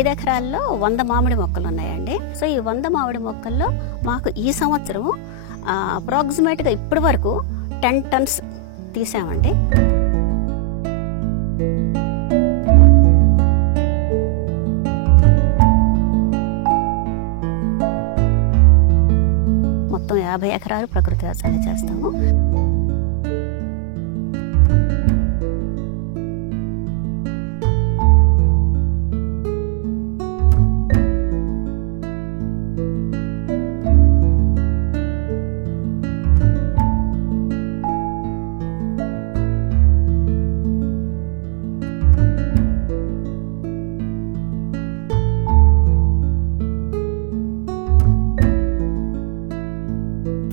5 ఎకరాల్లో 100 మామిడి మొక్కలు ఉన్నాయండి. సో ఈ 100 మామిడి మొక్కల్లో మాకు ఈ సంవత్సరం అప్రాక్సిమేట్ గా ఇప్పటి వరకు 10 టన్స్ తీసామండి. మొత్తం 50 ఎకరాలు ప్రకృతి వ్యవసాయం చేస్తాము.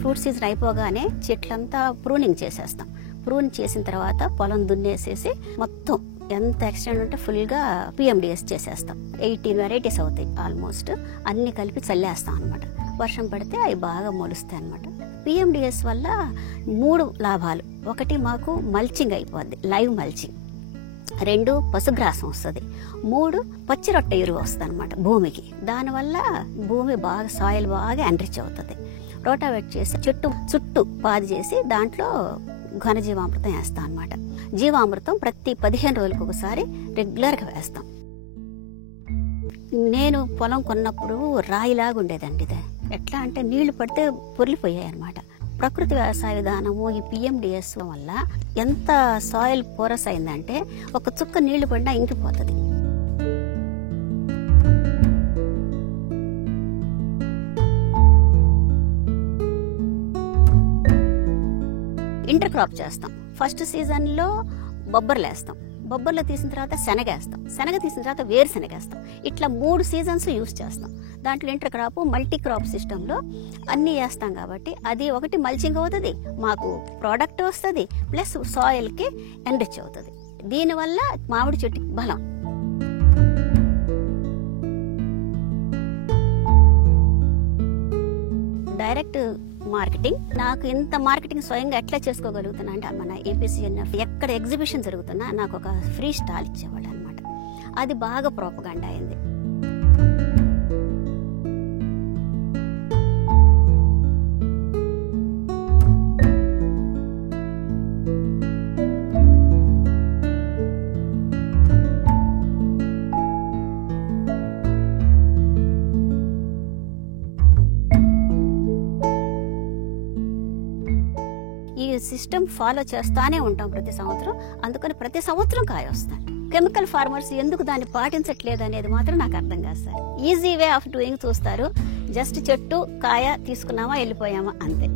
ఫ్రూట్ సీజన్ అయిపోగానే చెట్లంతా ప్రూనింగ్ చేసేస్తాం. ప్రూన్ చేసిన తర్వాత పొలం దున్నేసేసి మొత్తం ఎంత ఎక్స్టెండ్ ఉంటే ఫుల్గా PMDS చేసేస్తాం. 18 వెరైటీస్ అవుతాయి ఆల్మోస్ట్. అన్ని కలిపి చల్లేస్తాం అనమాట. వర్షం పడితే అవి బాగా మొలుస్తాయి అనమాట. PMDS వల్ల 3 లాభాలు. 1 మాకు మల్చింగ్ అయిపోద్ది, లైవ్ మల్చింగ్. 2 పశుగ్రాసం వస్తుంది. 3 పచ్చి రొట్టె ఎరువు వస్తుంది అనమాట భూమికి. దానివల్ల భూమి బాగా సాయిల్ బాగా ఎన్రిచ్ అవుతుంది. రోటావేట్ చేసి చుట్టూ పాది చేసి దాంట్లో ఘనజీవామృతం వేస్తాం అనమాట. జీవామృతం ప్రతి 15 రోజులకు ఒకసారి రెగ్యులర్గా వేస్తాం. నేను పొలం కొన్నప్పుడు రాయిలాగా ఉండేదండి. ఇది ఎట్లా అంటే నీళ్లు పడితే పొర్లిపోయాయి అనమాట. ప్రకృతి వ్యవసాయ విధానము ఈ PMDS వల్ల ఎంత సాయిల్ పోరస్ అయిందంటే ఒక చుక్క నీళ్లు పడినా ఇంకిపోతుంది. ఇంటర్ క్రాప్ చేస్తాం. ఫస్ట్ సీజన్లో బొబ్బర్లు వేస్తాం. బొబ్బర్లు తీసిన తర్వాత శనగేస్తాం. శనగ తీసిన తర్వాత వేరుశనగేస్తాం. ఇట్లా 3 సీజన్స్ యూజ్ చేస్తాం. దాంట్లో ఇంటర్ క్రాప్ మల్టీ క్రాప్ సిస్టంలో అన్నీ వేస్తాం కాబట్టి అది 1 మల్చింగ్ అవుతుంది, మాకు ప్రోడక్ట్ వస్తుంది, ప్లస్ సాయిల్కి ఎన్రిచ్ అవుతుంది. దీనివల్ల మామిడి చెట్టుకి బలం. Direct marketing. నాకు ఇంత మార్కెటింగ్ స్వయంగా ఎట్లా చేసుకోగలుగుతున్నా అంటే మన APCNF ఎక్కడ ఎగ్జిబిషన్ జరుగుతున్నా నాకు ఒక ఫ్రీ స్టాల్ ఇచ్చేవాళ్ళు అనమాట. అది బాగా ప్రోపగండా అయింది. ఈ సిస్టమ్ ఫాలో చేస్తానే ఉంటాం ప్రతి సంవత్సరం. అందుకని ప్రతి సంవత్సరం కాయ వస్తాయి. కెమికల్ ఫార్మర్స్ ఎందుకు దాన్ని పాటించట్లేదు అనేది మాత్రం నాకు అర్థం కాదు sir. Easy way of doing చూస్తారు. జస్ట్ చెట్టు కాయ తీసుకున్నామా వెళ్ళిపోయామా అంతే.